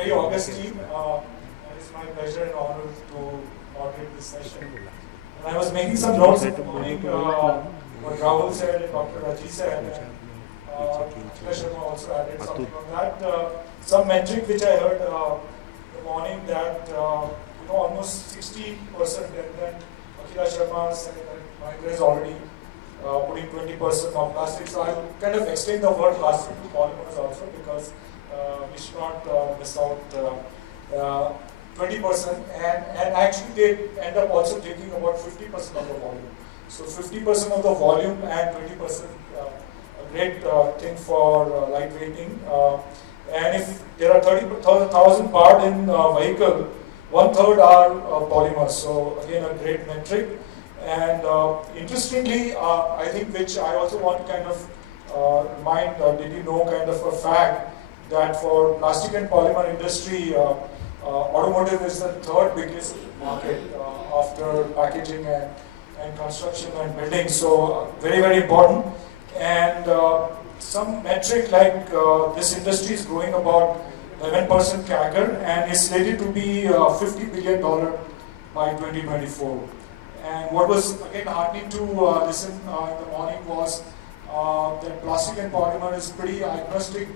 very august team. And it's my pleasure and honor to moderate this session. And I was making some notes in the morning, what Rahul said and Dr. Raji said, and Akhila Sharma also added something on that. Some metric which I heard in the morning that almost 60%, and then Akhila Sharma said that Mahindra is already putting 20% of plastic. So I'll kind of extend the word plastic to polymers also, because we should not miss out 20%, and actually they end up also taking about 50% of the volume. So 50% of the volume and 20%, a great thing for lightweighting. And if there are 30,000 part in vehicle, 1/3 are polymers. So again, a great metric. And interestingly, I think, which I also want to kind of remind, did you know kind of a fact that for plastic and polymer industry, automotive is the 3rd biggest market after packaging and construction and building. So very, very important. And some metric like this industry is growing about 11% CAGR and is slated to be $50 billion by 2024. And what was again heartening to listen in the morning was that plastic and polymer is pretty agnostic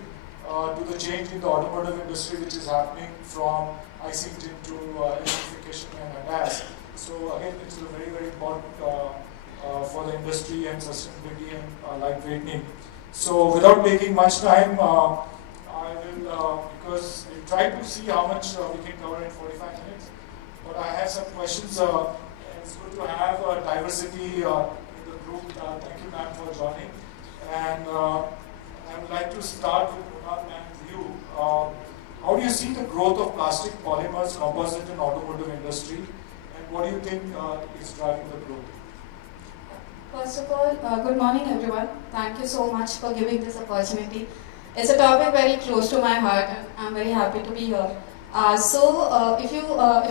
to the change in the automotive industry, which is happening from IC engine to electrification and ADAS. So again, it's a very, very important for the industry and sustainability and lightweighting. So without taking much time, I will, because we try to see how much we can cover in 45 minutes. But I have some questions. It's good to have diversity in the group. Thank you, ma'am, for joining. And I would like to start with Kunal, ma'am, with you. How do you see the growth of plastic, polymers, composite and automotive industry? And what do you think is driving the growth? First of all, good morning everyone. Thank you so much for giving this opportunity. It's a topic very close to my heart and I'm very happy to be here. If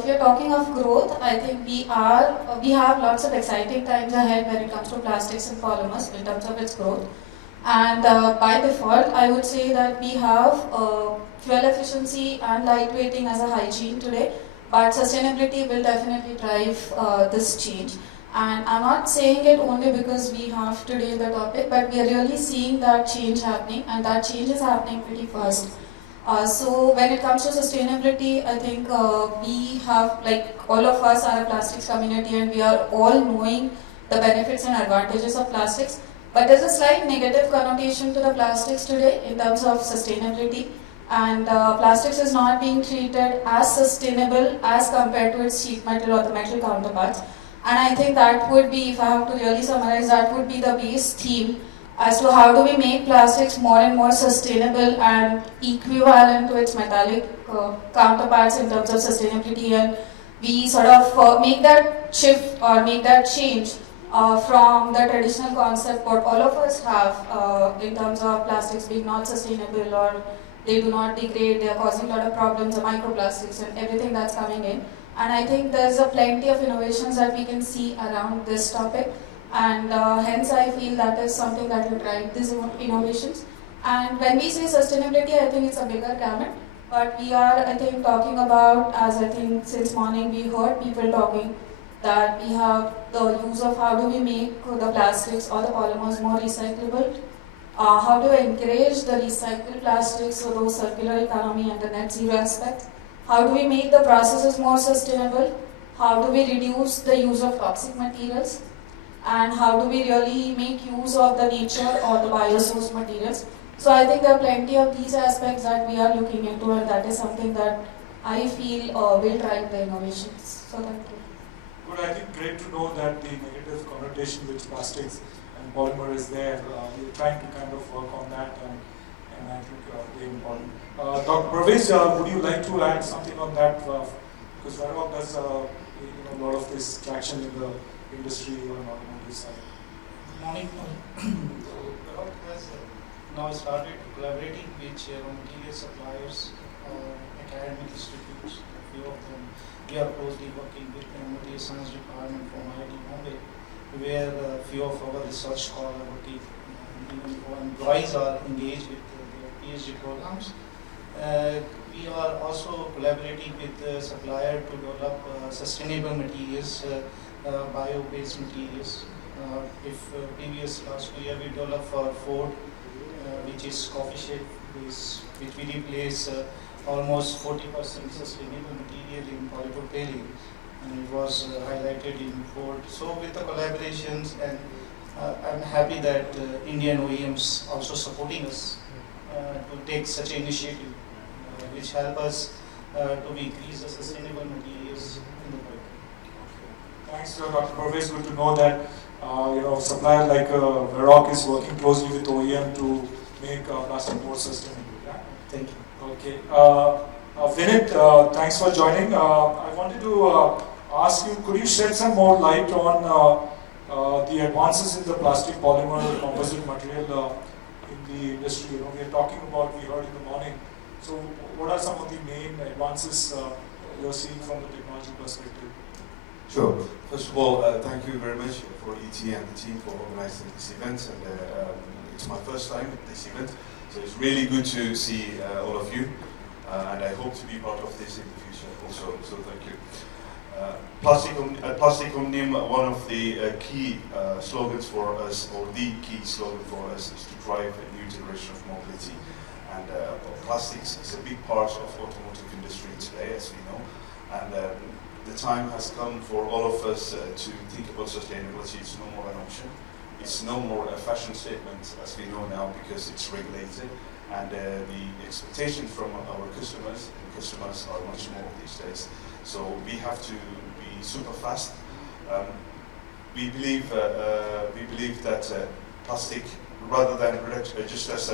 you're talking of growth, I think we have lots of exciting times ahead when it comes to plastics and polymers in terms of its growth. And by default, I would say that we have fuel efficiency and lightweighting as a hygiene today, but sustainability will definitely drive this change. And I'm not saying it only because we have today the topic, but we are really seeing that change happening, and that change is happening pretty fast. So when it comes to sustainability, I think we have, like all of us are a plastics community and we are all knowing the benefits and advantages of plastics. But there's a slight negative connotation to the plastics today in terms of sustainability. And plastics is not being treated as sustainable as compared to its sheet metal or the metal counterparts. And I think that would be, if I have to really summarize, that would be the base theme as to how do we make plastics more and more sustainable and equivalent to its metallic counterparts in terms of sustainability, and we sort of make that shift or make that change from the traditional concept what all of us have in terms of plastics being not sustainable or they do not degrade, they are causing a lot of problems, the microplastics and everything that's coming in. And I think there's a plenty of innovations that we can see around this topic. And hence I feel that is something that will drive these innovations. And when we say sustainability, I think it's a bigger gamut. But we are, I think, talking about, as I think since morning we heard people talking, that we have the use of how do we make the plastics or the polymers more recyclable. How do we encourage the recycled plastics, so those circular economy and the net zero aspect. How do we make the processes more sustainable? How do we reduce the use of toxic materials? And how do we really make use of the nature or the biosource materials? So I think there are plenty of these aspects that we are looking into, and that is something that I feel will drive the innovations. So thank you. Good, I think great to know that the negative connotation with plastics and polymer is there. We're trying to kind of work on that, and I think very important. Dr. Pravesh, would you like to add something on that? Because Varrock does a lot of this traction in the industry on automotive side. Good morning. Varrock has now started collaborating with raw material suppliers, academic institutes, a few of them. We are closely working with the material science department from IIT Bombay, where a few of our research scholars, even employees are engaged with their PhD programs. We are also collaborating with the supplier to develop sustainable materials, bio-based materials. If previous last year we developed for Ford, which is coffee shade base, which we replace almost 40% sustainable material in polypropylene, and it was highlighted in Ford. So with the collaborations, and I'm happy that Indian OEMs also supporting us to take such an initiative, which help us to increase the sustainable materials in the market. Thanks, Dr. Pervez. Good to know that supplier like Varroc is working closely with OEM to make plastic more sustainable. Yeah? Thank you. Okay. Vinit, thanks for joining. I wanted to ask you, could you shed some more light on the advances in the plastic polymer composite material in the industry? We are talking about, we heard in the morning. So what are some of the main advances you're seeing from the technology perspective? Sure. First of all, thank you very much for ET and the team for organizing this event. And it's my first time at this event, so it's really good to see all of you. And I hope to be part of this in the future also. So thank you. Plastic Omnium, one of the key slogans for us, or the key slogan for us, is to drive a new generation of mobility. And plastics is a big part of automotive industry today, as we know. And the time has come for all of us to think about sustainability. It's no more an option. It's no more a fashion statement, as we know now, because it's regulated. And the expectations from our customers are much more these days. So we have to be super fast. We believe that plastic, rather than just as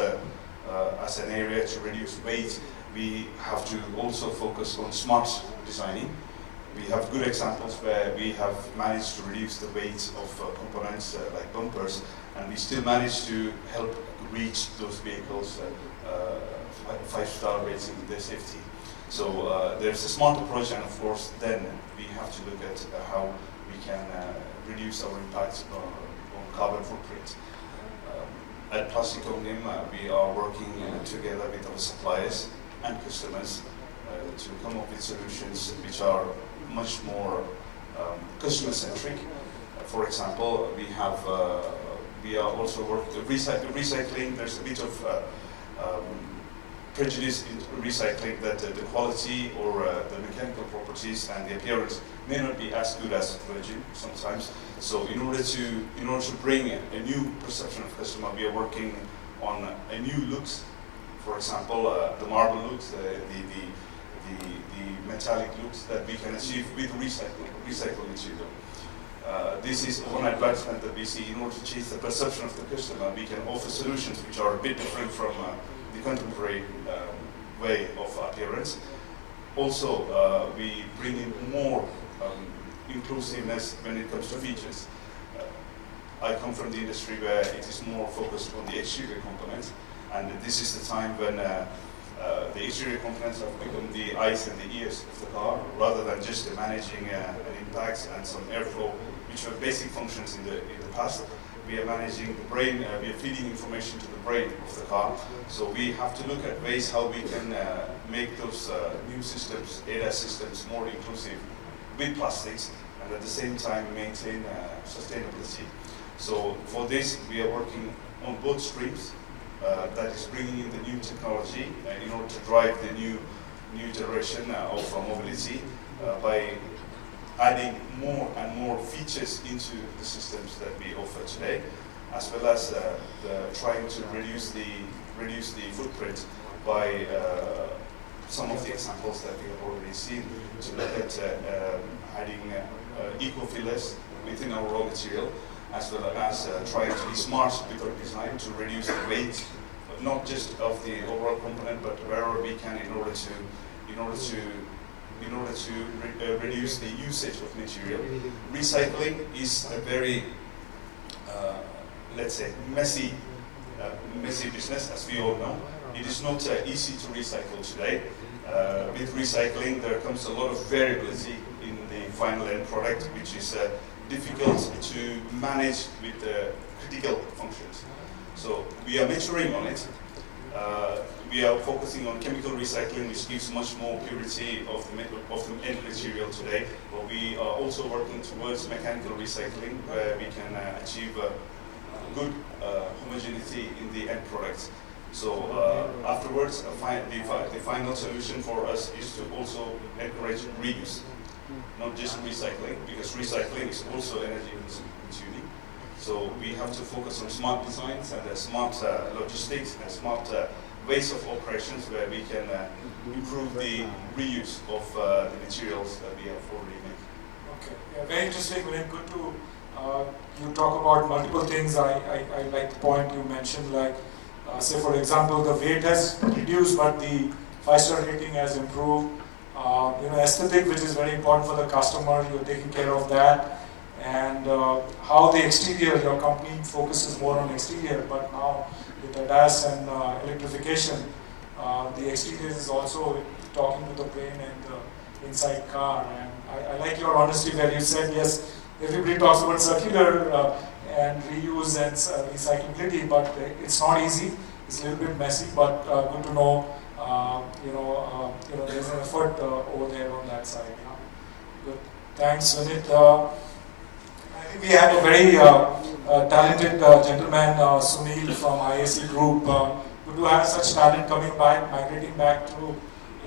an area to reduce weight, we have to also focus on smart designing. We have good examples where we have managed to reduce the weight of components like bumpers, and we still manage to help reach those vehicles 5-star rating in their safety. So there's a smart approach, and of course then we have to look at how we can reduce our impact on carbon footprint. At Plastic Omnium, we are working together with our suppliers and customers to come up with solutions which are much more customer-centric. For example, we are also working recycling. There's a bit of prejudice in recycling that the quality or the mechanical properties and the appearance may not be as good as virgin sometimes. So in order to bring a new perception of customer, we are working on a new looks. For example, the marble looks, the metallic looks that we can achieve with recycled material. This is one advancement that we see. In order to change the perception of the customer, we can offer solutions which are a bit different from the contemporary way of appearance. Also, we bring in more inclusiveness when it comes to features. I come from the industry where it is more focused on the exterior components, and this is the time when the exterior components have become the eyes and the ears of the car, rather than just managing an impact and some airflow, which were basic functions in the past. We are managing the brain, we are feeding information to the brain of the car. So we have to look at ways how we can make those new systems, ADAS systems, more inclusive with plastics, and at the same time maintain sustainability. So for this, we are working on both streams. That is bringing in the new technology in order to drive the new generation of mobility by adding more and more features into the systems that we offer today, as well as trying to reduce the footprint by some of the examples that we have already seen, to look at adding eco-fillers within our raw material, as well as trying to be smart with our design to reduce the weight, not just of the overall component, but wherever we can in order to reduce the usage of material. Recycling is a very, let's say, messy business, as we all know. It is not easy to recycle today. With recycling, there comes a lot of variability in the final end product, which is difficult to manage with critical functions. So we are maturing on it. we are focusing on chemical recycling, which gives much more purity of the end material today. But we are also working towards mechanical recycling, where we can achieve good homogeneity in the end product. So afterwards, the final solution for us is to also encourage reuse, not just recycling, because recycling is also energy consuming. So we have to focus on smart designs and smart logistics and smart ways of operations where we can improve the reuse of the materials that we have already made. Okay, yeah, very interesting. Very good to you talk about multiple things. I like the point you mentioned, like say for example, the weight has reduced, but the 5-star rating has improved. Aesthetic, which is very important for the customer, you're taking care of that. And how the exterior, your company focuses more on exterior, but now with ADAS and electrification, the exterior is also talking to the brain and the inside car. And I like your honesty where you said, yes, everybody talks about circular and reuse and recyclability, but it's not easy. It's a little bit messy, but good to know. There's an effort over there on that side. Good. Thanks, Vinit. I think we have a very talented gentleman, Sunil from IAC Group, who do have such talent coming back, migrating back to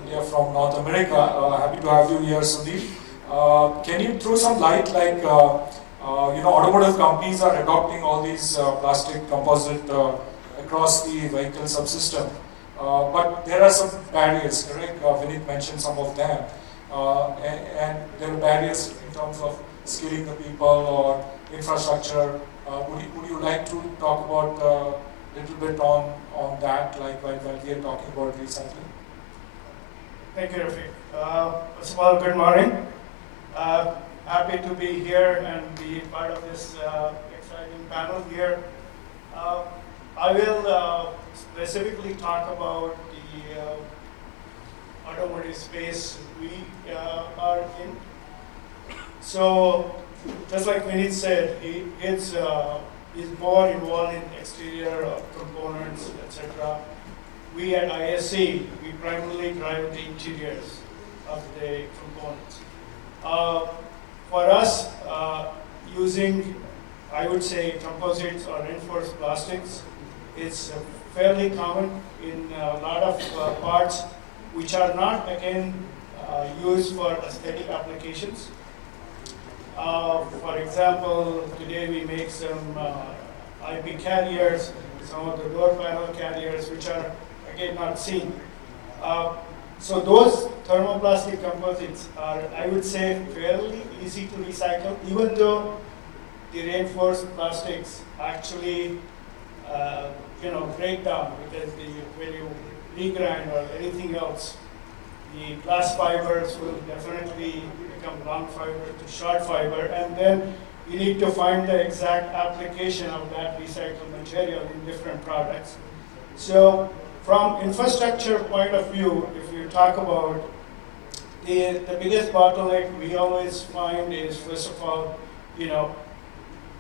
India from North America. Happy to have you here, Sunil. Can you throw some light, like automotive companies are adopting all these plastic composite across the vehicle subsystem, but there are some barriers, correct? Vinit mentioned some of them, and there are barriers in terms of skilling the people or infrastructure. Would you like to talk about a little bit on that, like while we are talking about recycling? Thank you, Rafiq. First of all, good morning. Happy to be here and be part of this exciting panel here. I will specifically talk about the automotive space we are in. So, just like Vinit said, he's more involved in exterior components, etc. We at ISC, we primarily drive the interiors of the components. For us, using, I would say, composites or reinforced plastics, it's fairly common in a lot of parts which are not, again, used for aesthetic applications. For example, today we make some IP carriers, some of the door panel carriers, which are, again, not seen. So those thermoplastic composites are, I would say, fairly easy to recycle, even though the reinforced plastics actually, break down, because when you regrind or anything else, the glass fibers will definitely become long fiber to short fiber, and then you need to find the exact application of that recycled material in different products. So from infrastructure point of view, if you talk about the biggest bottleneck we always find is, first of all,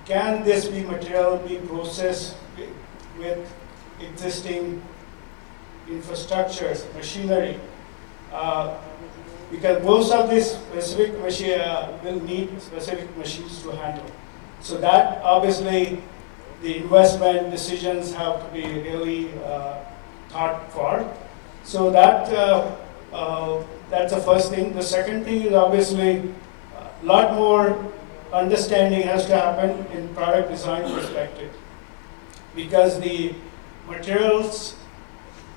can this material be processed with existing infrastructures, machinery? Because most of these specific machine will need specific machines to handle. So that, obviously, the investment decisions have to be really thought for. So that that's the first thing. The second thing is, obviously, a lot more understanding has to happen in product design perspective, because the materials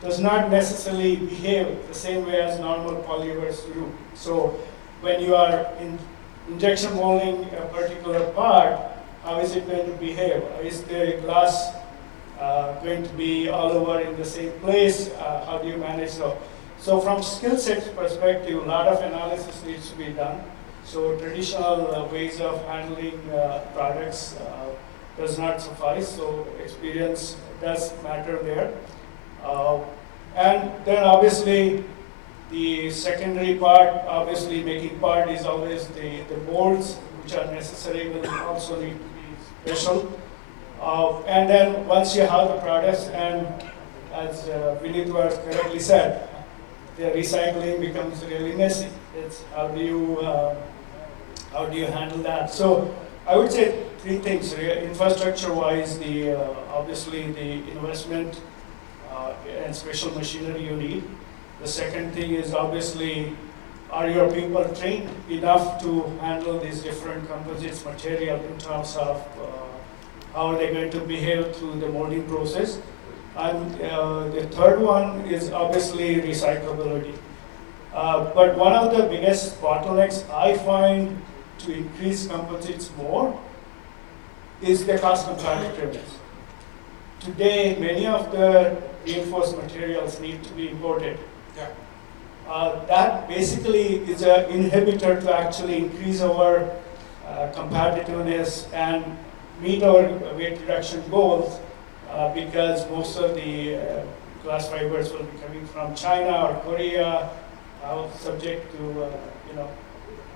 does not necessarily behave the same way as normal polymers do. So when you are in injection molding a particular part, how is it going to behave? Is the glass going to be all over in the same place? How do you manage so? So from skill set perspective, a lot of analysis needs to be done. So traditional ways of handling products does not suffice. So experience does matter there. And then obviously the secondary part, obviously making part, is always the molds which are necessary will also need to be special. And then once you have the products, and as Vinith correctly said, the recycling becomes really messy. It's how do you handle that? So I would say three things. Infrastructure-wise, obviously the investment and special machinery you need. The second thing is obviously, are your people trained enough to handle these different composites material in terms of how are they going to behave through the molding process? And the third one is obviously recyclability. But one of the biggest bottlenecks I find to increase composites more is the cost competitiveness. Today, many of the reinforced materials need to be imported. Yeah. That basically is an inhibitor to actually increase our competitiveness and meet our weight reduction goals because most of the glass fibers will be coming from China or Korea, subject to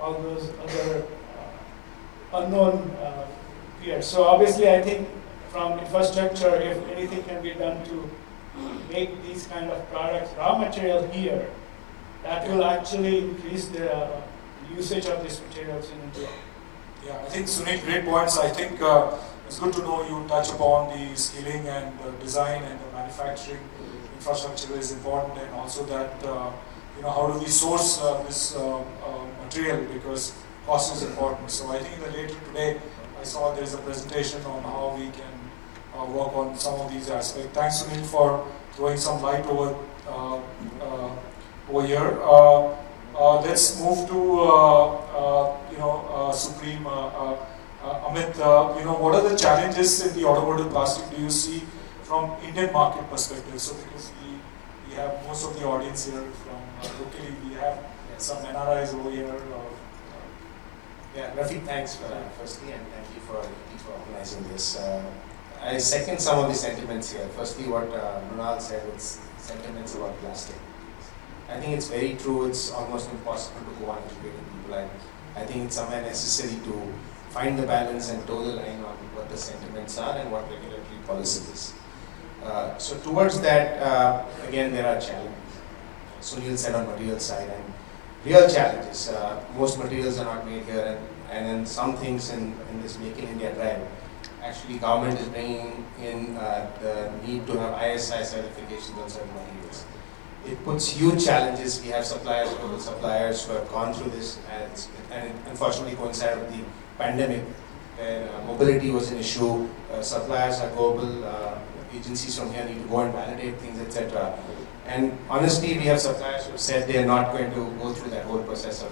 all those other unknown fears. So obviously, I think from infrastructure, if anything can be done to make these kind of products, raw material here, that will actually increase the usage of these materials in India. Yeah, I think Sunil, great points. I think it's good to know you touch upon the scaling and design and the manufacturing infrastructure is important, and also that how do we source this material, because cost is important. So I think in the later today, I saw there is a presentation on how we can work on some of these aspects. Thanks, Sunil, for throwing some light over here. Let's move to Supreme. Amit, what are the challenges in the automotive plastic do you see from Indian market perspective? So because we have most of the audience here from locally, we have some NRIs over here. Yeah, Rafi, thanks firstly, and thank you for organizing this. I second some of the sentiments here. Firstly, what Mrinal said, it's sentiments about plastic. I think it's very true. It's almost impossible to go on educating people. I think it's somewhere necessary to find the balance and toe the line on what the sentiments are and what regulatory policy is. So towards that, again, there are challenges. Sunil said on material side, and real challenges. Most materials are not made here, and then some things in this Make in India drive, actually government is bringing in the need to have ISI certifications on certain materials. It puts huge challenges. We have suppliers, global suppliers who have gone through this, and it unfortunately coincided with the pandemic, where mobility was an issue. Suppliers are global, agencies from here need to go and validate things, etc. And honestly, we have suppliers who have said they are not going to go through that whole process of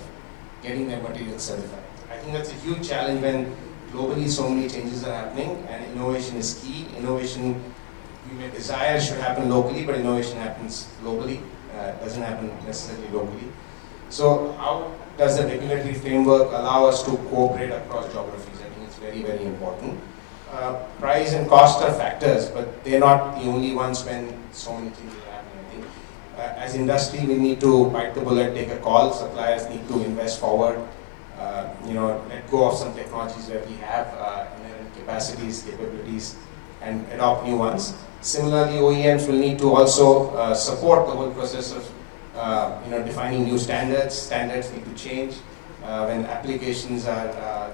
getting their materials certified. I think that's a huge challenge when globally so many changes are happening, and innovation is key. Innovation, we may desire should happen locally, but innovation happens globally. It doesn't happen necessarily locally. So how does the regulatory framework allow us to cooperate across geographies? I think it's very, very important. Price and cost are factors, but they're not the only ones when so many things are happening. I think as industry, we need to bite the bullet, take a call. Suppliers need to invest forward, let go of some technologies where we have inherent capacities, capabilities, and adopt new ones. Similarly, OEMs will need to also support the whole process of defining new standards. Standards need to change when applications are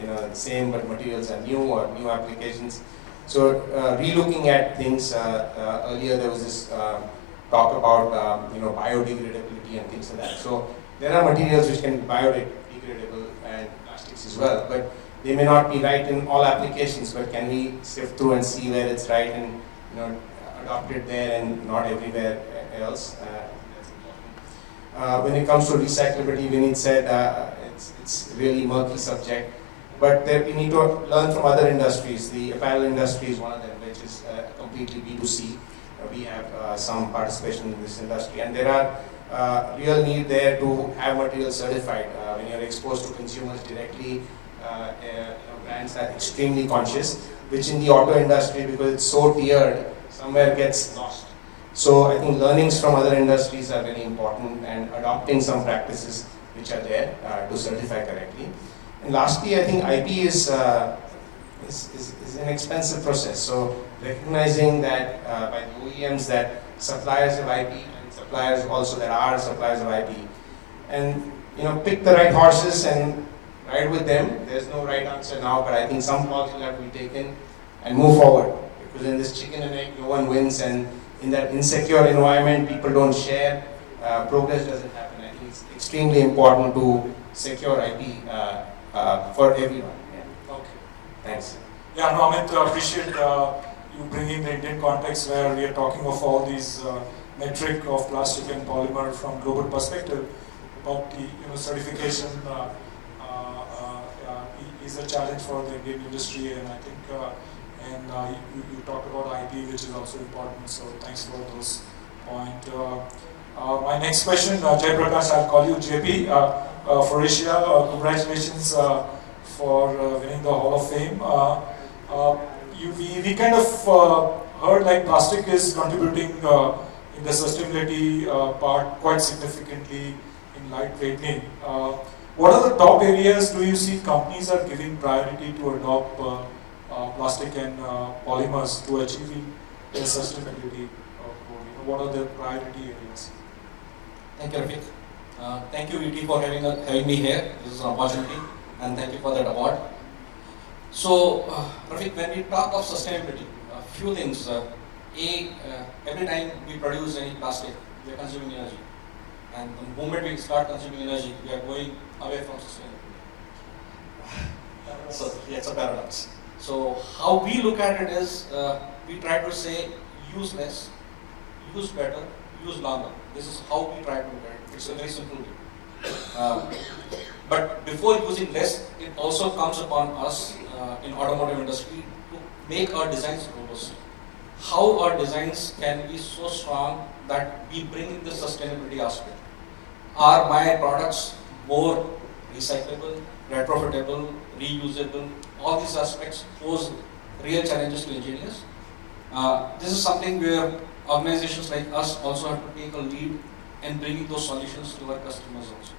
the same, but materials are new, or new applications. So relooking at things. Earlier there was this talk about biodegradability and things like that. So there are materials which can be biodegradable and plastics as well, but they may not be right in all applications. But can we sift through and see where it's right and adopt it there and not everywhere else? That's important. When it comes to recyclability, Vinit said it's really murky subject. But we need to learn from other industries. The apparel industry is one of them, which is completely B2C. We have some participation in this industry, and there are real need there to have materials certified. When you're exposed to consumers directly, brands are extremely conscious, which in the auto industry, because it's so tiered, somewhere gets lost. So I think learnings from other industries are very important, and adopting some practices which are there to certify correctly. And lastly, I think IP is is an expensive process. So recognizing that by the OEMs that suppliers have IP and suppliers also that are suppliers of IP, and pick the right horses and ride with them. There's no right answer now, but I think some calls will have to be taken and move forward, because in this chicken and egg, no one wins, and in that insecure environment, people don't share, progress doesn't happen. I think it's extremely important to secure IP for everyone. Yeah. Okay. Thanks. Yeah, no, Amit, appreciate you bringing the Indian context where we are talking of all these metric of plastic and polymer from global perspective, but the certification is a challenge for the Indian industry, and I think you talked about IP, which is also important. So thanks for those points. My next question, Jay Prakash, I'll call you JP. For Asia, congratulations for winning the Hall of Fame. We kind of heard like plastic is contributing in the sustainability part quite significantly in lightweighting. What are the top areas do you see companies are giving priority to adopt plastic and polymers to achieving their sustainability goal? What are the priority areas? Thank you, Rafiq. Thank you, VT, for having me here. This is an opportunity, and thank you for that award. So, Rafiq, when we talk of sustainability, a few things. Every time we produce any plastic, we are consuming energy. And the moment we start consuming energy, we are going away from sustainability. So, yeah, it's a paradox. So, how we look at it is, we try to say, use less, use better, use longer. This is how we try to look at it. It's a very simple thing. But before using less, it also comes upon us in automotive industry to make our designs robust. How our designs can be so strong that we bring in the sustainability aspect. Are my products more recyclable, retrofittable, reusable? All these aspects pose real challenges to engineers. This is something where organizations like us also have to take a lead in bringing those solutions to our customers also.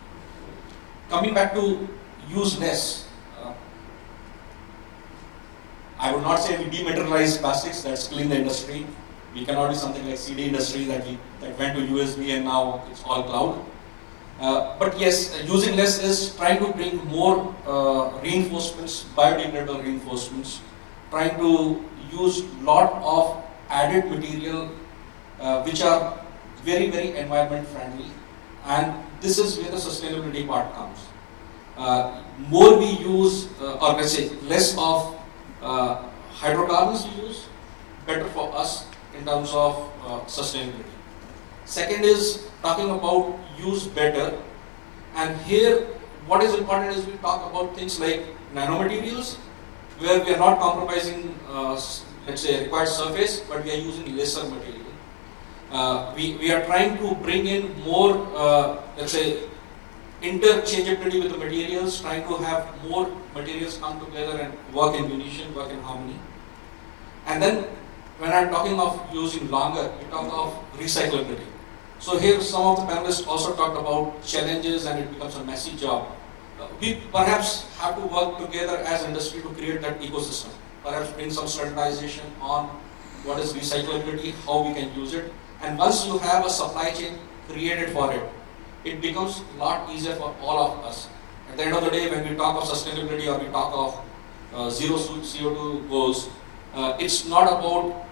Coming back to use less, I would not say we dematerialize plastics, that's still in the industry. We cannot do something like CD industry that went to USB and now it's all cloud. But yes, using less is trying to bring more reinforcements, biodegradable reinforcements, trying to use lot of added material which are very, very environment friendly, and this is where the sustainability part comes. More we use, or let's say less of hydrocarbons we use, better for us in terms of sustainability. Second is talking about use better, and here what is important is we talk about things like nanomaterials, where we are not compromising let's say required surface, but we are using lesser material. We are trying to bring in more let's say interchangeability with the materials, trying to have more materials come together and work in unison, work in harmony. And then when I'm talking of using longer, we talk of recyclability. So here some of the panelists also talked about challenges and it becomes a messy job. We perhaps have to work together as industry to create that ecosystem. Perhaps bring some standardization on what is recyclability, how we can use it. And once you have a supply chain created for it, it becomes a lot easier for all of us. At the end of the day, when we talk of sustainability or we talk of zero CO2 goals, it's not about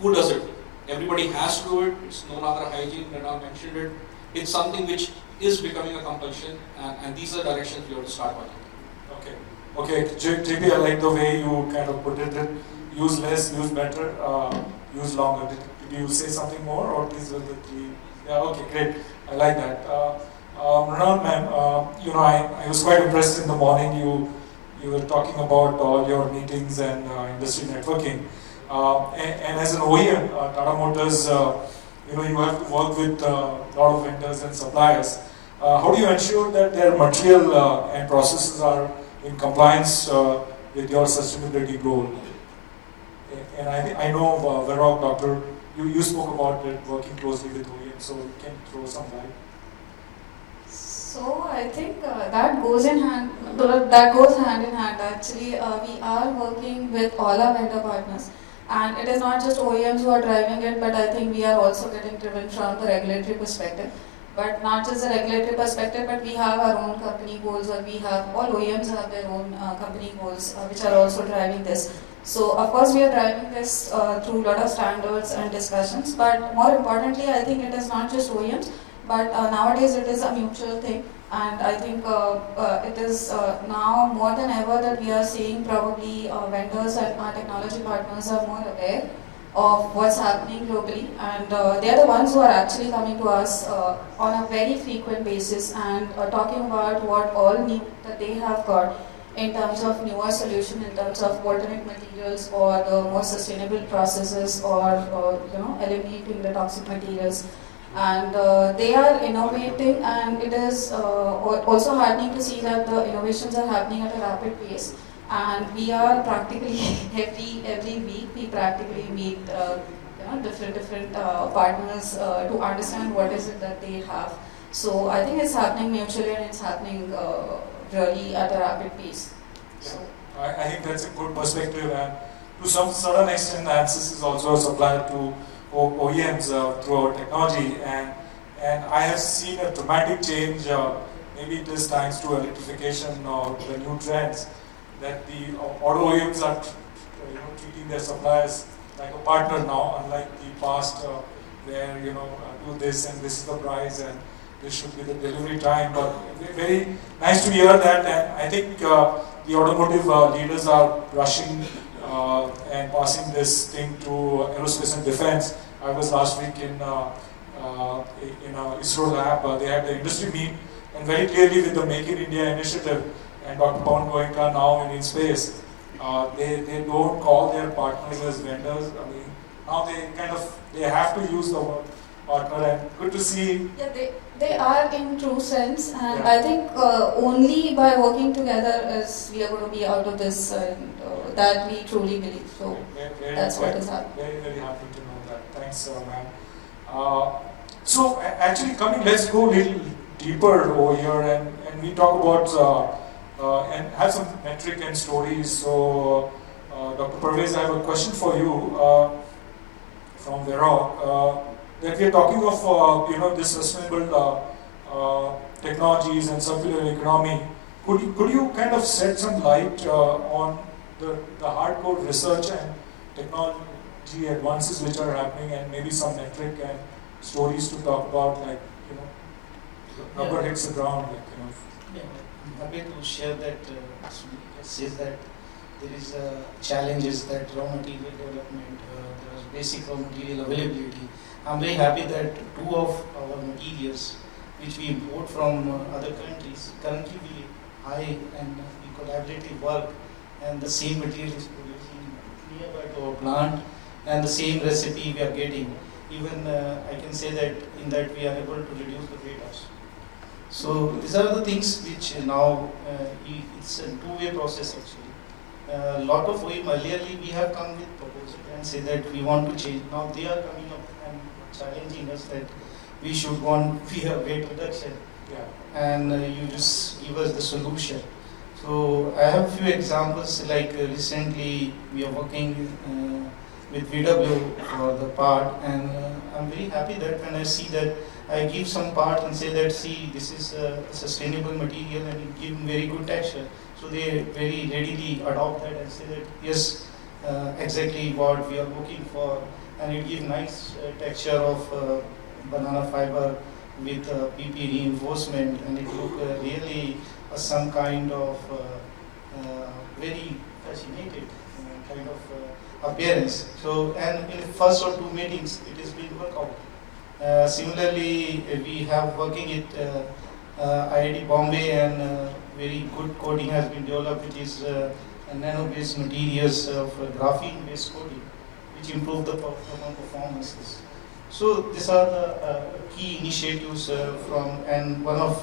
who does it. Everybody has to do it. It's no longer hygiene, Renal mentioned it. It's something which is becoming a compulsion, and these are directions we have to start working. Okay, JP, I like the way you kind of put it. Use less, use better, use longer. Did you say something more, or these were the three? Yeah, okay, great. I like that. Mrinal, ma'am, I was quite impressed in the morning. You were talking about all your meetings and industry networking. And as an OEM, Tata Motors, you have to work with a lot of vendors and suppliers. How do you ensure that their material and processes are in compliance with your sustainability goal? And I know, Varrock, Doctor, you spoke about it, working closely with OEM, so you can throw some light. So I think that goes in hand. That goes hand in hand. Actually, we are working with all our vendor partners, and it is not just OEMs who are driving it, but I think we are also getting driven from the regulatory perspective. But not just the regulatory perspective, but we have our own company goals, or we have all OEMs have their own company goals, which are also driving this. So of course we are driving this through a lot of standards and discussions. But more importantly, I think it is not just OEMs. But nowadays it is a mutual thing, and I think it is now more than ever that we are seeing probably vendors and our technology partners are more aware of what's happening globally, and they are the ones who are actually coming to us on a very frequent basis and talking about what all new that they have got in terms of newer solution, in terms of alternate materials or the more sustainable processes, or eliminating the toxic materials. And they are innovating, and it is also heartening to see that the innovations are happening at a rapid pace. And we are practically every week we practically meet different partners to understand what is it that they have. So I think it's happening mutually, and it's happening really at a rapid pace. So I think that's a good perspective, and to some certain extent, ANSYS is also a supplier to OEMs through our technology, and I have seen a dramatic change. Maybe it is thanks to electrification or the new trends, that the auto OEMs are treating their suppliers like a partner now, unlike the past where do this and this is the price and this should be the delivery time. But very nice to hear that, and I think the automotive leaders are rushing and passing this thing to aerospace and defense. I was last week in ISRO lab. They had the industry meet, and very clearly with the Make in India initiative and Dr. Pawan Goenka now in space, they don't call their partners as vendors. I mean, now they have to use the word partner, and good to see. yeah, they are in true sense, and Yeah. I think only by working together is we are going to be out of this, and that we truly believe. So that's what is happening. Very, very happy to know that. Thanks, ma'am. So actually let's go a little deeper over here, and we talk about and have some metric and stories. So Dr. Parvez, I have a question for you from Vero. That we are talking of this sustainable technologies and circular economy. Could you kind of shed some light on the hardcore research and technology advances which are happening, and maybe some metric and stories to talk about, like rubber hits the ground, Yeah, I'm happy to share that. Says that there is challenges that raw material development, there is basic raw material availability. I'm very happy that two of our materials which we import from other countries, currently I and we collaboratively work, and the same material is producing nearby to our plant, and the same recipe we are getting. Even I can say that in that we are able to reduce the weight also. So these are the things which now it's a two-way process actually. A lot of OEM earlierly we have come with proposal and say that we want to change. Now they are coming up and challenging us that we should want weight reduction, and you just give us the solution. So I have a few examples, like recently we are working with VW for the part, and I'm very happy that when I see that I give some part and say that, see, this is a sustainable material and it gives very good texture. So they very readily adopt that and say that, yes, exactly what we are looking for, and it gives nice texture of banana fiber with PP reinforcement, and it look really some kind of very fascinated kind of appearance. So, and in the first or two meetings, it has been worked out. Similarly, we have working at IIT Bombay, and very good coating has been developed, which is nano-based materials of graphene-based coating, which improve the performances. So these are the key initiatives from, and one of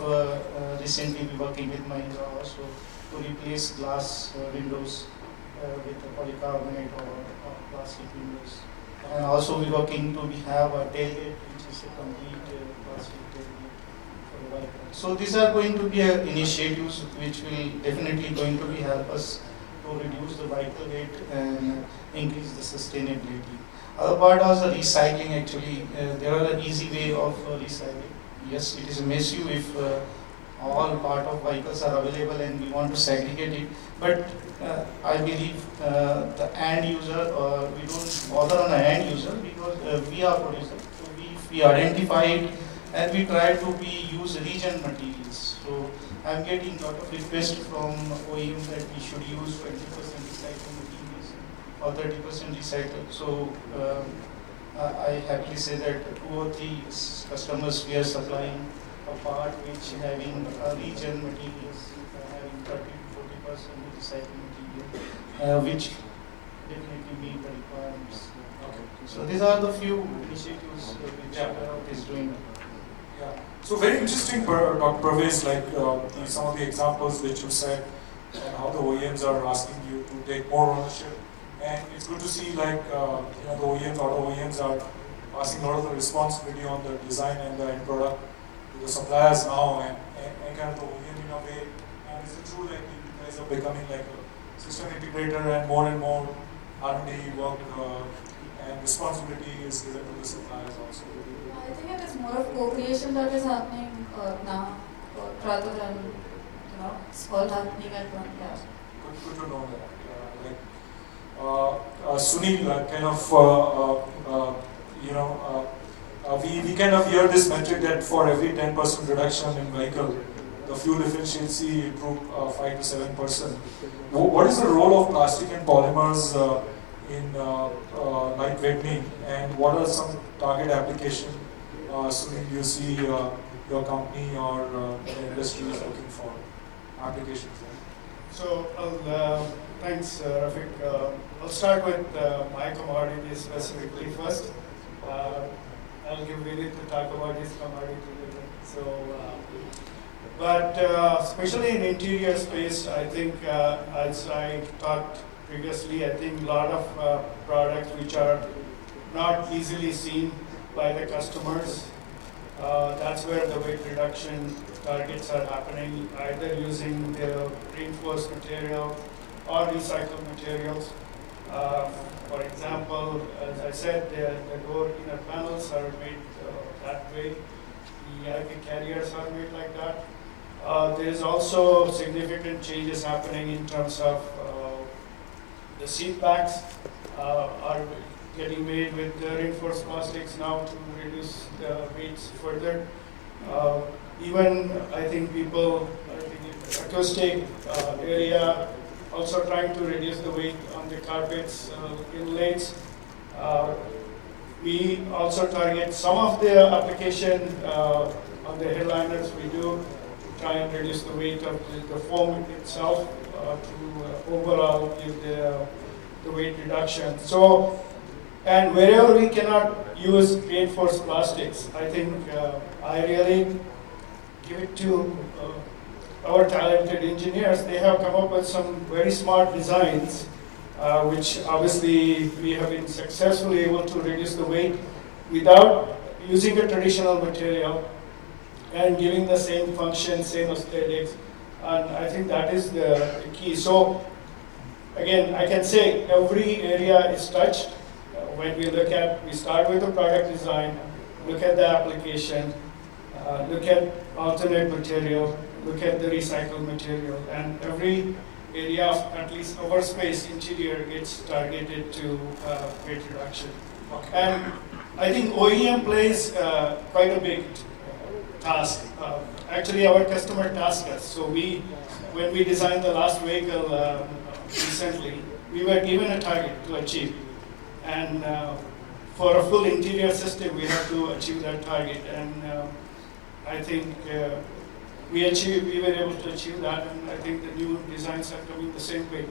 recently we working with Mahindra also to replace glass windows with polycarbonate or plastic windows. And also we working to have a tailgate which is a complete plastic tailgate for the vehicle. So these are going to be initiatives which will definitely going to be help us to reduce the vehicle weight and increase the sustainability. Other part was the recycling. Actually, there are an easy way of recycling. Yes, it is a issue if all part of vehicles are available and we want to segregate it. But I believe the end user, we don't bother on the end user because we are producer. So we identify it and we try to use region materials. So I'm getting a lot of requests from OEM that we should use 20% recycled materials or 30% recycled. So I happily say that 2 or 3 customers we are supplying a part which having region materials, having 30 to 40% recycled material, which definitely meet the requirements. Okay. So these are the few initiatives which is doing. Yeah. So very interesting, Dr. Pravesh, like some of the examples which you said, and how the OEMs are asking you to take more ownership. And it's good to see like the OEMs, auto OEMs are passing a lot of the responsibility on the design and the end product to the suppliers now, and kind of the OEM in a way. And is it true like you guys are becoming like a system integrator and more R&D work and responsibility is given to the suppliers also? I think it is more of co-creation that is happening now, rather than it's all happening at one. Yeah. Good to know that. Sunil, kind of we kind of hear this metric that for every 10% reduction in vehicle, the fuel efficiency improve 5 to 7%. What is the role of plastic and polymers in lightweighting, and what are some target application Sunil you see your company or the industry is looking for applications? So, thanks, Rafiq. I'll start with my commodity specifically first. I'll give Vinit to talk about his commodity later. So, but especially in interior space, I think as I talked previously, I think a lot of products which are not easily seen by the customers. That's where the weight reduction targets are happening, either using the reinforced material or recycled materials. For example, as I said, the door inner panels are made that way. The IP carriers are made like that. There is also significant changes happening in terms of the seat backs are getting made with reinforced plastics now to reduce the weights further. Even I think people, acoustic area, also trying to reduce the weight on the carpets, inlays. We also target some of the application on the headliners we do to try and reduce the weight of the foam itself to overall give the weight reduction. So, and wherever we cannot use reinforced plastics, I think I really give it to our talented engineers. They have come up with some very smart designs, which obviously we have been successfully able to reduce the weight without using a traditional material and giving the same function, same aesthetics. And I think that is the key. So again, I can say every area is touched. When we look at, we start with the product design, look at the application, look at alternate material, look at the recycled material, and every area of at least our space interior gets targeted to weight reduction. Okay. And I think OEM plays quite a big task. Actually, our customer tasked us. So when we designed the last vehicle recently, we were given a target to achieve. And for a full interior system, we have to achieve that target. And I think we were able to achieve that, and I think the new designs are coming the same way.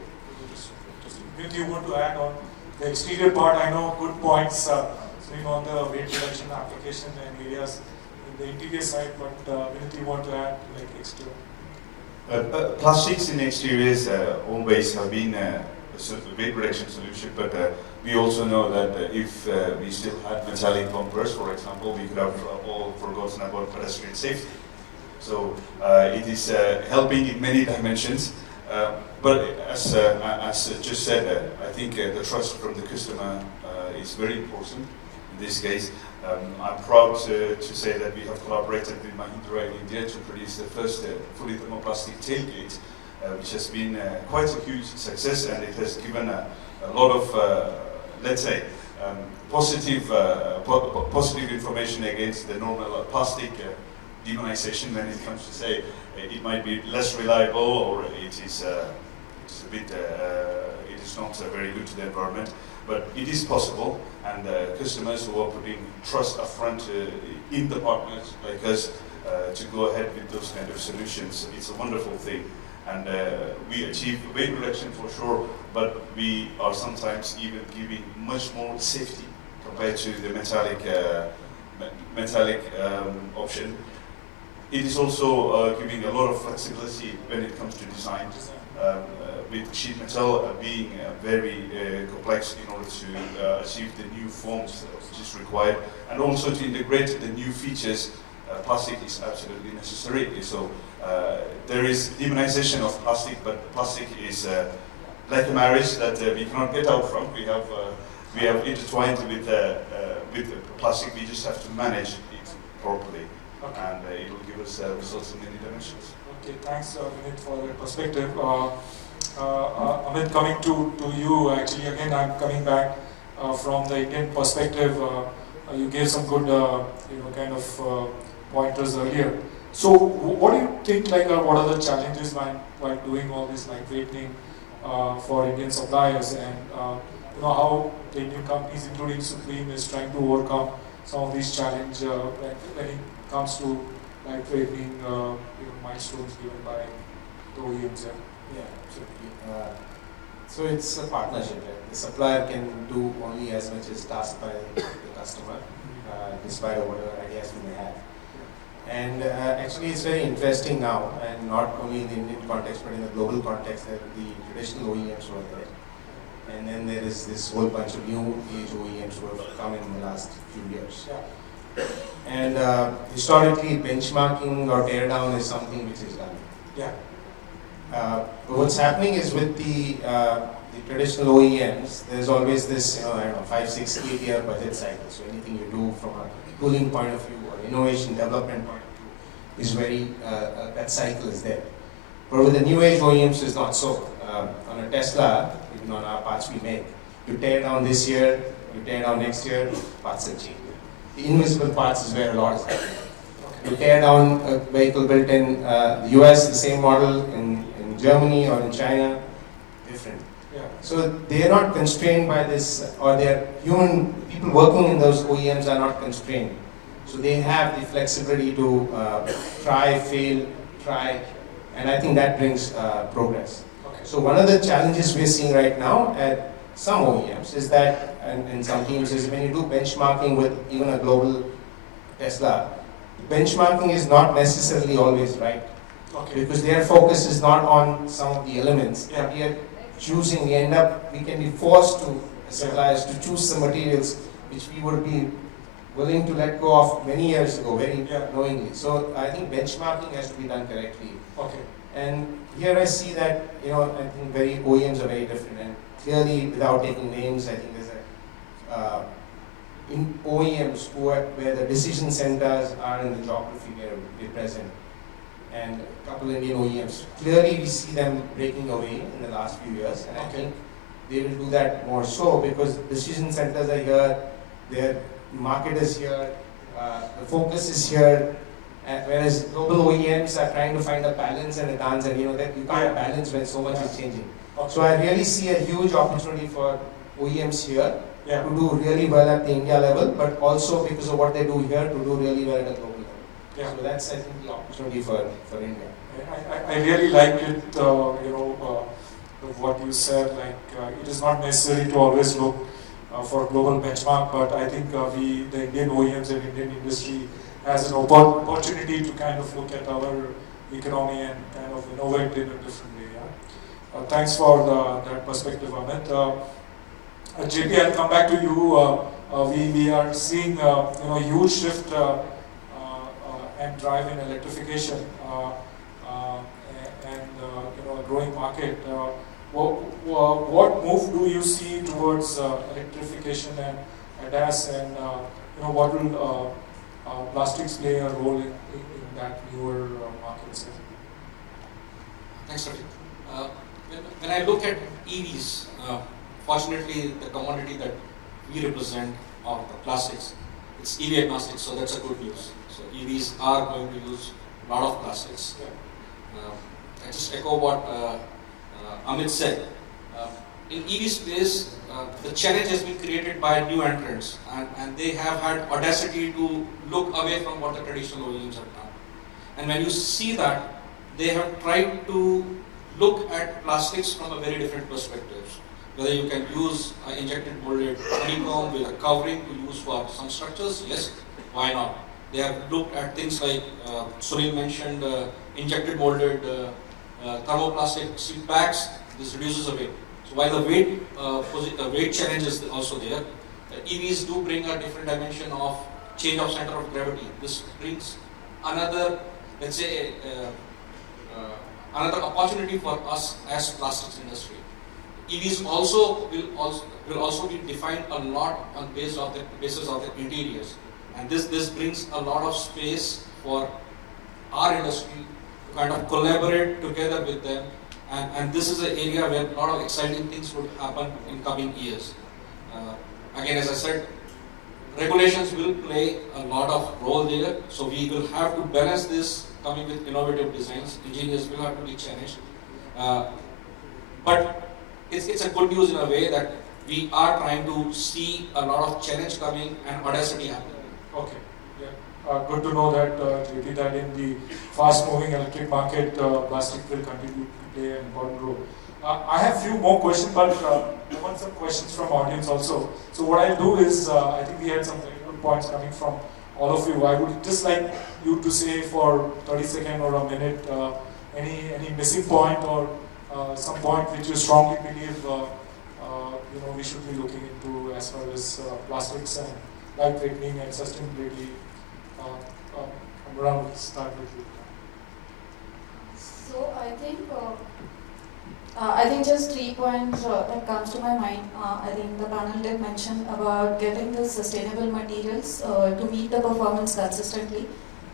If you want to add on the exterior part, I know good points doing on the weight reduction application and areas in the interior side, but if you want to add like exterior. Plastics in exteriors always have been a weight reduction solution, but we also know that if we still had metallic bumpers, for example, we could have all forgotten about pedestrian safety. So it is helping in many dimensions. But as just said, I think the trust from the customer is very important in this case. I'm proud to say that we have collaborated with Mahindra in India to produce the first fully thermoplastic tailgate, which has been quite a huge success, and it has given a lot of, let's say, positive information against the normal plastic demonization when it comes to say it might be less reliable or it is a bit, it is not very good to the environment. But it is possible, and customers who are putting trust upfront in the partners like us to go ahead with those kind of solutions, it's a wonderful thing. And we achieve weight reduction for sure, but we are sometimes even giving much more safety compared to the metallic option. It is also giving a lot of flexibility when it comes to design. With sheet metal being very complex in order to achieve the new forms which is required, and also to integrate the new features, plastic is absolutely necessary. So there is demonization of plastic, but plastic is like a marriage that we cannot get out from. We have intertwined with plastic. We just have to manage it properly, and it will give us results in many dimensions. Okay, thanks, Vinit, for that perspective. Amit, coming to you, actually, again, I'm coming back from the Indian perspective. You gave some good, kind of pointers earlier. So, what do you think? Like, what are the challenges while doing all this lightweighting for Indian suppliers, and how the Indian companies, including Supreme, is trying to overcome some of these challenges when it comes to lightweighting milestones given by the OEMs? Yeah, absolutely. So it's a partnership. Right? The supplier can do only as much as tasked by the customer, despite of whatever ideas we may have. And actually, it's very interesting now, and not only in the Indian context, but in the global context, that the traditional OEMs were there. And then there is this whole bunch of new age OEMs who have come in the last few years. Yeah. And historically, benchmarking or teardown is something which is done. Yeah. What's happening is with the traditional OEMs, there's always this, 5, 6, 8 year budget cycle. So anything you do from a tooling point of view or innovation development point of view is very, that cycle is there. But with the new age OEMs, it's not so. On a Tesla, even on our parts we make, you tear down this year, you tear down next year, parts are changing. The invisible parts is where a lot is happening. You tear down a vehicle built in the US, the same model in Germany or in China, different. Yeah. So they are not constrained by this, or their human people working in those OEMs are not constrained. So they have the flexibility to try, fail, try, and I think that brings progress. Okay. So one of the challenges we're seeing right now at some OEMs is that, and some teams, is when you do benchmarking with even a global Tesla, benchmarking is not necessarily always right. Okay. Because their focus is not on some of the elements. Yeah. We are choosing, we can be forced to, as suppliers, to choose some materials which we would be willing to let go of many years ago, very knowingly. So I think benchmarking has to be done correctly. Okay. And here I see that, I think OEMs are very different. And clearly, without taking names, I think there's in OEMs where the decision centers are in the geography where we're present. And a couple Indian OEMs. Clearly, we see them breaking away in the last few years, and I think they will do that more so because decision centers are here, their market is here, the focus is here, whereas global OEMs are trying to find a balance and a dance, and that you can't balance when so much is changing. So I really see a huge opportunity for OEMs here to do really well at the India level, but also because of what they do here to do really well at the global level. Yeah. So that's, I think, the opportunity for India. I really like it, what you said, it is not necessary to always look for global benchmark, but I think the Indian OEMs and Indian industry has an opportunity to kind of look at our economy and kind of innovate in a different way. Yeah? Thanks for that perspective, Amit. JP, I'll come back to you. We are seeing huge shift and drive in electrification and a growing market. What move do you see towards electrification and ADAS, and what will plastics play a role in that newer market segment? Thanks, Ravi. When I look at EVs, fortunately the commodity that we represent are the plastics. It's EV agnostic, so that's a good news. So EVs are going to use a lot of plastics. I just echo what Amit said. In EV space, the challenge has been created by new entrants, and they have had audacity to look away from what the traditional OEMs have done. And when you see that, they have tried to look at plastics from a very different perspective. Whether you can use injected molded honeycomb with a covering to use for some structures, yes, why not? They have looked at things like Sunil mentioned, injected molded thermoplastic seat packs. This reduces the weight. So while the weight challenge is also there, EVs do bring a different dimension of change of center of gravity. This brings another, let's say, another opportunity for us as plastics industry. EVs will also be defined a lot on basis of the interiors, and this brings a lot of space for our industry to kind of collaborate together with them, and this is an area where a lot of exciting things would happen in coming years. Again, as I said, regulations will play a lot of role there, so we will have to balance this, coming with innovative designs. Engineers will have to be challenged, but it's a good news in a way that we are trying to see a lot of challenge coming and audacity happening. Okay, yeah. Good to know that, JP, that in the fast-moving electric market, plastic will continue to play an important role. I have few more questions, but I want some questions from audience also. So what I'll do is, I think we had some very good points coming from all of you. I would just like you to say for 30 seconds or a minute any missing point or some point which you strongly believe we should be looking into as far as plastics and lightweighting and sustainability. Around start with you. So I think just 3 points that comes to my mind. I think the panel did mention about getting the sustainable materials to meet the performance consistently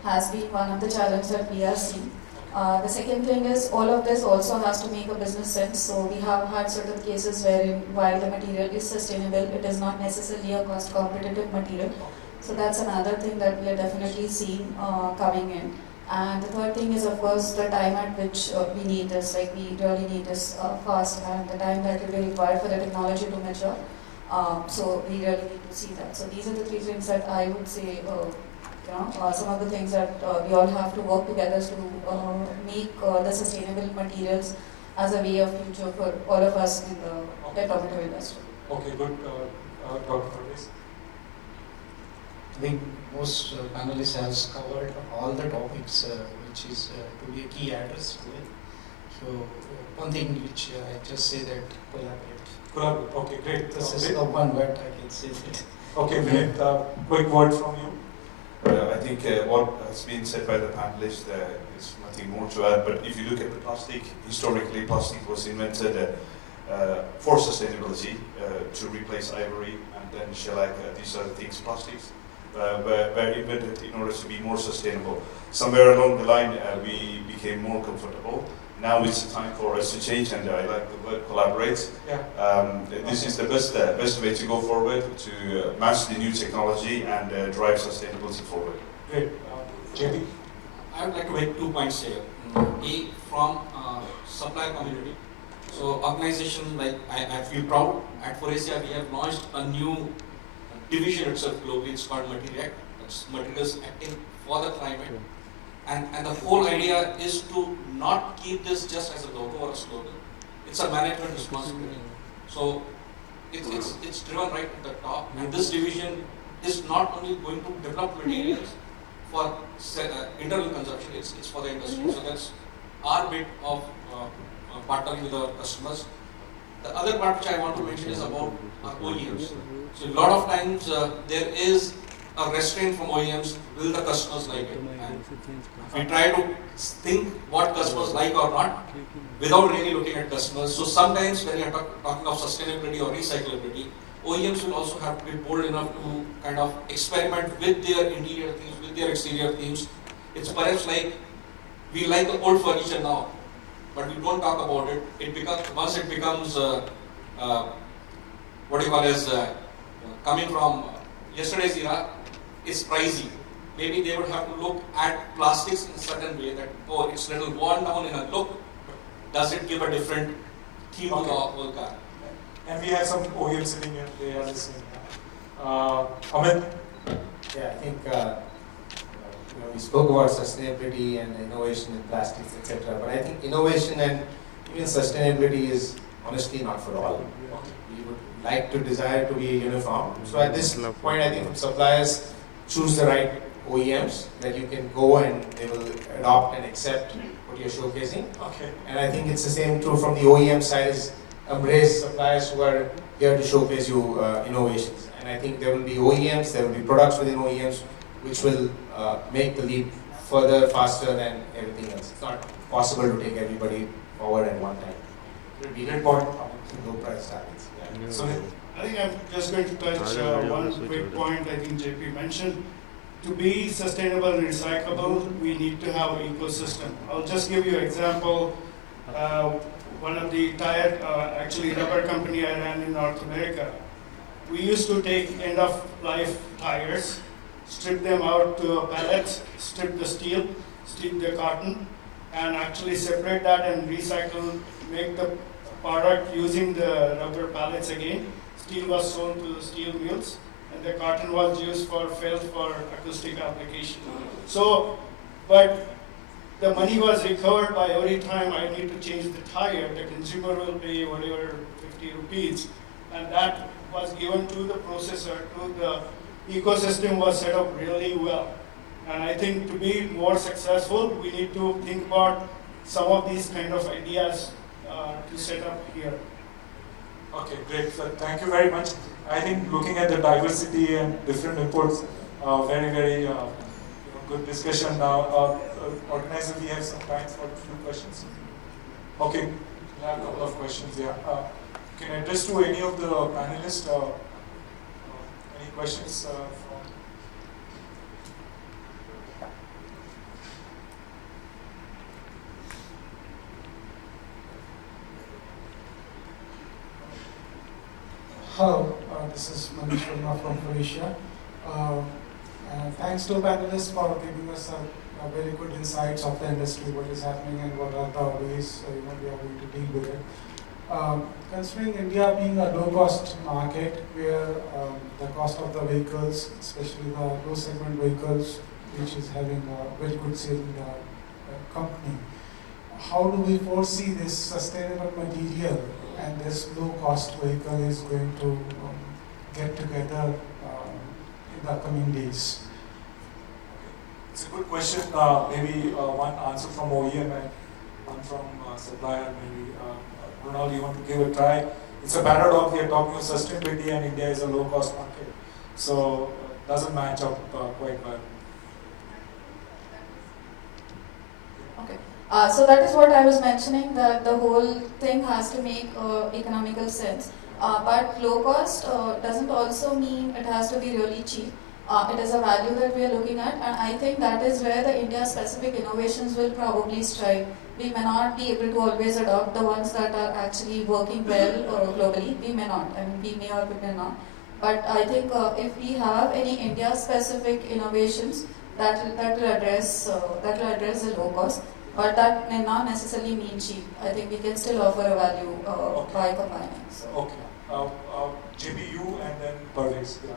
has been one of the challenges that we are seeing. The second thing is all of this also has to make a business sense. So we have had certain cases wherein while the material is sustainable, it is not necessarily a cost competitive material. So that's another thing that we are definitely seeing coming in. And the third thing is, of course, the time at which we need this. Like, we really need this fast, and the time that will be required for the technology to mature. So we really need to see that. So these are the 3 things that I would say. Some of the things that we all have to work together to make the sustainable materials as a way of future for all of us in the automotive industry. Okay, good. Dr. I think most panelists have covered all the topics which is to be a key address to it. So one thing which I just say that collaborate. Okay, great. This is the one word I can say that. Okay, great. Quick word from you. I think what has been said by the panelists, is nothing more to add, but if you look at the plastic, historically plastic was invented for sustainability, to replace ivory and then shellac, these are the things, plastics, were invented in order to be more sustainable. Somewhere along the line we became more comfortable. Now it's time for us to change, and I like the word collaborate. Yeah. This is the best way to go forward, to match the new technology and drive sustainability forward. Great. JP? I would like to make 2 points here. A, from supplier community. So organization like I feel proud. At Foresia we have launched a new division itself globally. It's called Materiact. That's materials acting for the climate. And the whole idea is to not keep this just as a logo or a slogan. It's a management responsibility. So it's driven right at the top. And this division is not only going to develop materials for internal consumption, it's for the industry. So that's our bit of partnering with our customers. The other part which I want to mention is about our OEMs. So a lot of times there is a restraint from OEMs, will the customers like it? And we try to think what customers like or not without really looking at customers. So sometimes when you're talking of sustainability or recyclability, OEMs will also have to be bold enough to kind of experiment with their interior themes, with their exterior themes. It's perhaps like we like the old furniture now, but we don't talk about it. Once it becomes what do you call as coming from yesterday's era, it's pricey. Maybe they would have to look at plastics in a certain way that, oh, it's a little worn down in a look, but does it give a different theme to the whole car? And we have some OEM sitting here, they are listening. Amit? Yeah, I think we spoke about sustainability and innovation in plastics, etc. But I think innovation and even sustainability is honestly not for all. We would like to desire to be uniform. So at this point, I think suppliers choose the right OEMs that you can go and they will adopt and accept what you're showcasing. Okay. And I think it's the same true from the OEM side, is embrace suppliers who are here to showcase you innovations. And I think there will be OEMs, there will be products within OEMs which will make the leap further, faster than everything else. It's not possible to take everybody forward at one time. Great point. Low price targets. Yeah. So, I think I'm just going to touch one quick point I think JP mentioned. To be sustainable and recyclable, we need to have an ecosystem. I'll just give you an example. One of the actually rubber company I ran in North America, we used to take end-of-life tires, strip them out to pellets, strip the steel, strip the cotton, and actually separate that and recycle, make the product using the rubber pellets again. Steel was sold to the steel mills, and the cotton was used for felt for acoustic application. So, but the money was recovered by every time I need to change the tire, the consumer will pay whatever 50 rupees, and that was given to the processor, to the ecosystem was set up really well. And I think to be more successful, we need to think about some of these kind of ideas to set up here. okay, great. So thank you very much. I think looking at the diversity and different inputs, very, very good discussion. Now, organizer, we have some time for a few questions. Okay, we have a couple of questions. Yeah, can I address to any of the panelists? Any questions from? Hello, this is Manish Verma from Croatia. Thanks to panelists for giving us a very good insights of the industry, what is happening and what are the ways we are going to deal with it. Considering India being a low-cost market where the cost of the vehicles, especially the low-segment vehicles, which is having a very good sale in the company, how do we foresee this sustainable material and this low-cost vehicle is going to get together in the coming days? It's a good question. Maybe one answer from OEM and one from supplier. Maybe Ronald, you want to give a try? It's a paradox. We are talking of sustainability, and India is a low-cost market, so doesn't match up quite well. Okay. So that is what I was mentioning, that the whole thing has to make economical sense. But low cost doesn't also mean it has to be really cheap. It is a value that we are looking at, and I think that is where the India-specific innovations will probably strike. We may not be able to always adopt the ones that are actually working well globally. We may not. I mean, we may or we may not. But I think if we have any India-specific innovations that will address the low cost, but that may not necessarily mean cheap. I think we can still offer a value by combining. So. Okay. JBU and then Parvez. Yeah.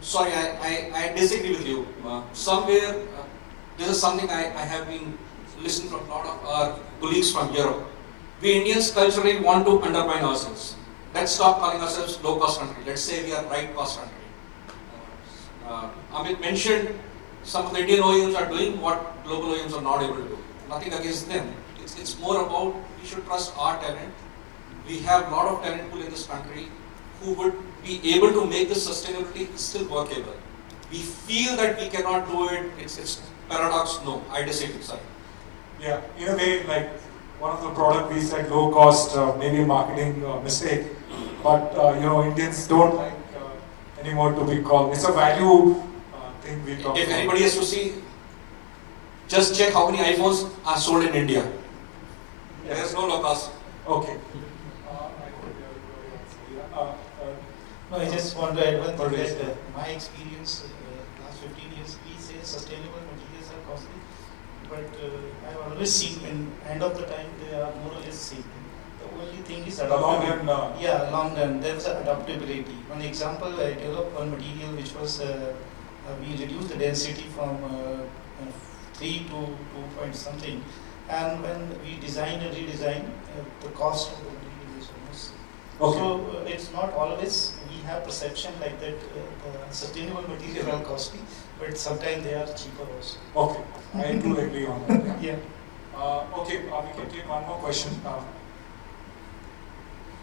Sorry, I disagree with you. Somewhere, this is something I have been listening from a lot of our colleagues from Europe. We Indians culturally want to undermine ourselves. Let's stop calling ourselves low-cost country. Let's say we are right-cost country. Amit mentioned some of the Indian OEMs are doing what global OEMs are not able to do. Nothing against them. It's more about we should trust our talent. We have a lot of talent pool in this country who would be able to make this sustainability still workable. We feel that we cannot do it, it's paradox, no, I disagree, sorry. Yeah, in a way, like one of the product we said low cost, maybe a marketing mistake, but Indians don't like anymore to be called. It's a value thing we talk If about. anybody has to see, just check how many iPhones are sold in India. There is no low cost. Okay. No, I just want to add one thing that my experience last 15 years, we say sustainable materials are costly, but I've always seen in end of the time they are more or less same. The only thing is adaptability. Yeah, long run. There's adaptability. One example, I developed one material which was we reduced the density from 3 to 2 point something, and when we design and redesign, the cost of the material is almost. Okay. So it's not always we have perception like that the sustainable material are costly, but sometimes they are cheaper also. Okay, I do agree on that. Yeah. Okay, we can take one more question.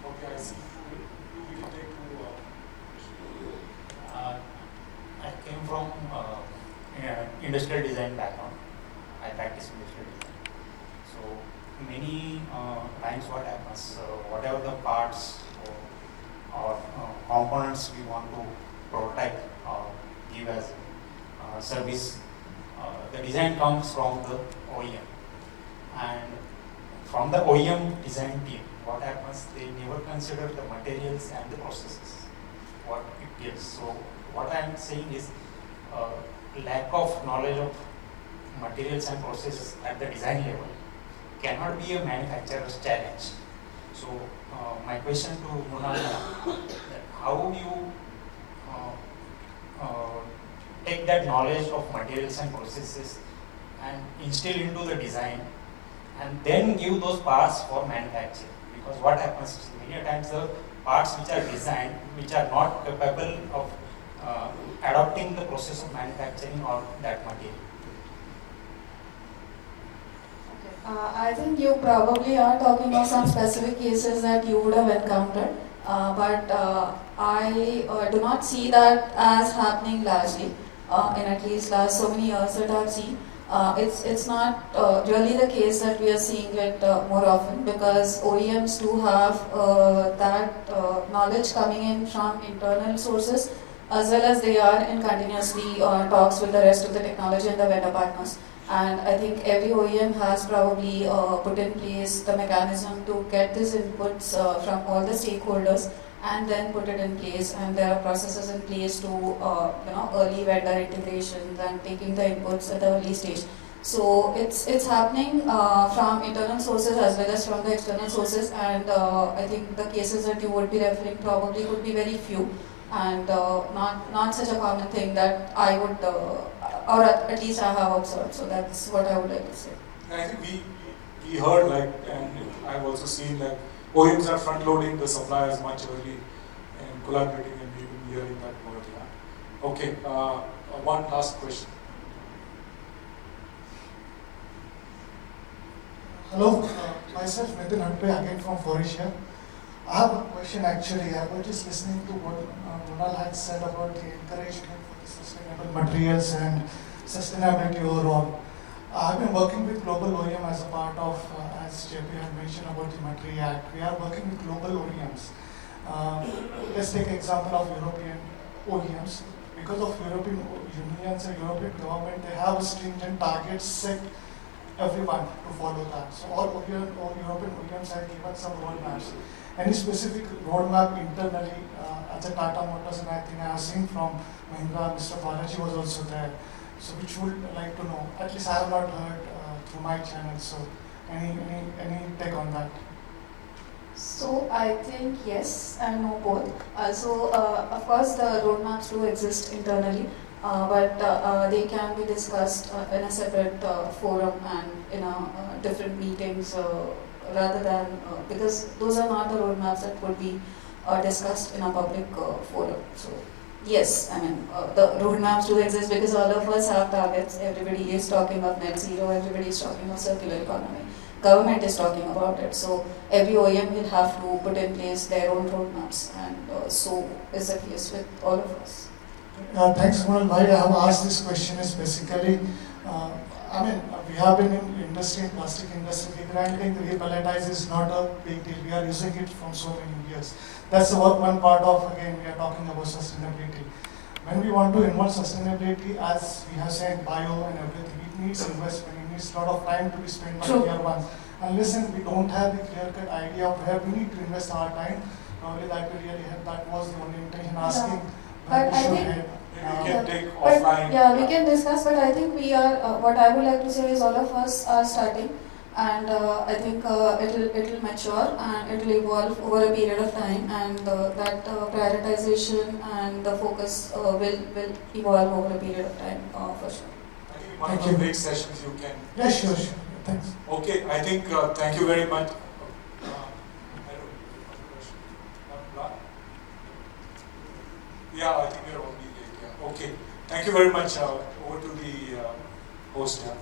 Okay, I see. We can take two. I came from industrial design background. I practice industrial design. So many times what happens, whatever the parts or components we want to prototype or give as service, the design comes from the OEM. And from the OEM design team, what happens, they never consider the materials and the processes, what it gives. So what I am saying is lack of knowledge of materials and processes at the design level cannot be a manufacturer's challenge. So my question to Munal is how do you take that knowledge of materials and processes and instill into the design and then give those parts for manufacturing? Because what happens many times, the parts which are designed, which are not capable of adopting the process of manufacturing or that material. I think you probably are talking of some specific cases that you would have encountered, but I do not see that as happening largely, in at least last so many years that I've seen. It's not really the case that we are seeing it more often, because OEMs do have that knowledge coming in from internal sources, as well as they are in continuously talks with the rest of the technology and the vendor partners. And I think every OEM has probably put in place the mechanism to get these inputs from all the stakeholders and then put it in place. And there are processes in place to early vendor integrations and taking the inputs at the early stage. So it's happening from internal sources as well as from the external sources. And I think the cases that you would be referring probably would be very few, and not such a common thing that I would. Or at least I have observed, so that's what I would like to say. I think we heard, like, and I've also seen, like, OEMs are front loading the suppliers much early and collaborating, and we've been hearing that word. Yeah. Okay, one last question. Hello, myself Nitin Hanpe again from Faurecia. I have a question actually. I was just listening to what Ronald had said about the encouragement for the sustainable materials and sustainability overall. I've been working with global OEM as a part of, as JP had mentioned about the Matri Act. We are working with global OEMs. Let's take an example of European OEMs. Because of European unions and European government, they have stringent targets set everyone to follow that. So all European OEMs have given some roadmaps. Any specific roadmap internally at the Tata Motors, and I think I have seen from Mahindra, Mr. Balaji was also there. So which would like to know. At least I have not heard through my channel. So any take on that? So I think yes and no both. So of course the roadmaps do exist internally, but they can be discussed in a separate forum and in different meetings rather than, because those are not the roadmaps that would be discussed in a public forum. So yes, I mean the roadmaps do exist because all of us have targets. Everybody is talking of net zero, everybody is talking of circular economy. Government is talking about it, so every OEM will have to put in place their own roadmaps, and so is the case with all of us. Thanks, Kunal. Why I have asked this question is basically, we have been in industry, plastic industry, granting repelletize is not a big deal. We are using it from so many years. That's the one part of, again, we are talking about sustainability. When we want to involve sustainability, as we have said, bio and everything, it needs investment, it needs a lot of time to be spent by True. year one. And listen, we don't have the clear-cut idea of where we need to invest our time. Probably that will really help. That was the only intention asking. But when we I should think- head. Maybe we can take But offline. yeah, we can discuss, but I think we are, what I would like to say is all of us are starting, and I think it'll mature and it'll evolve over a period of time, and that prioritization and the focus will evolve over a period of time for sure. I think in one Thank of the you. break sessions you can. Yeah, sure. Thanks. Okay, I think thank you very much. Yeah, I think we're already late. Yeah. Okay. Thank you very much. Over to the host. Yeah.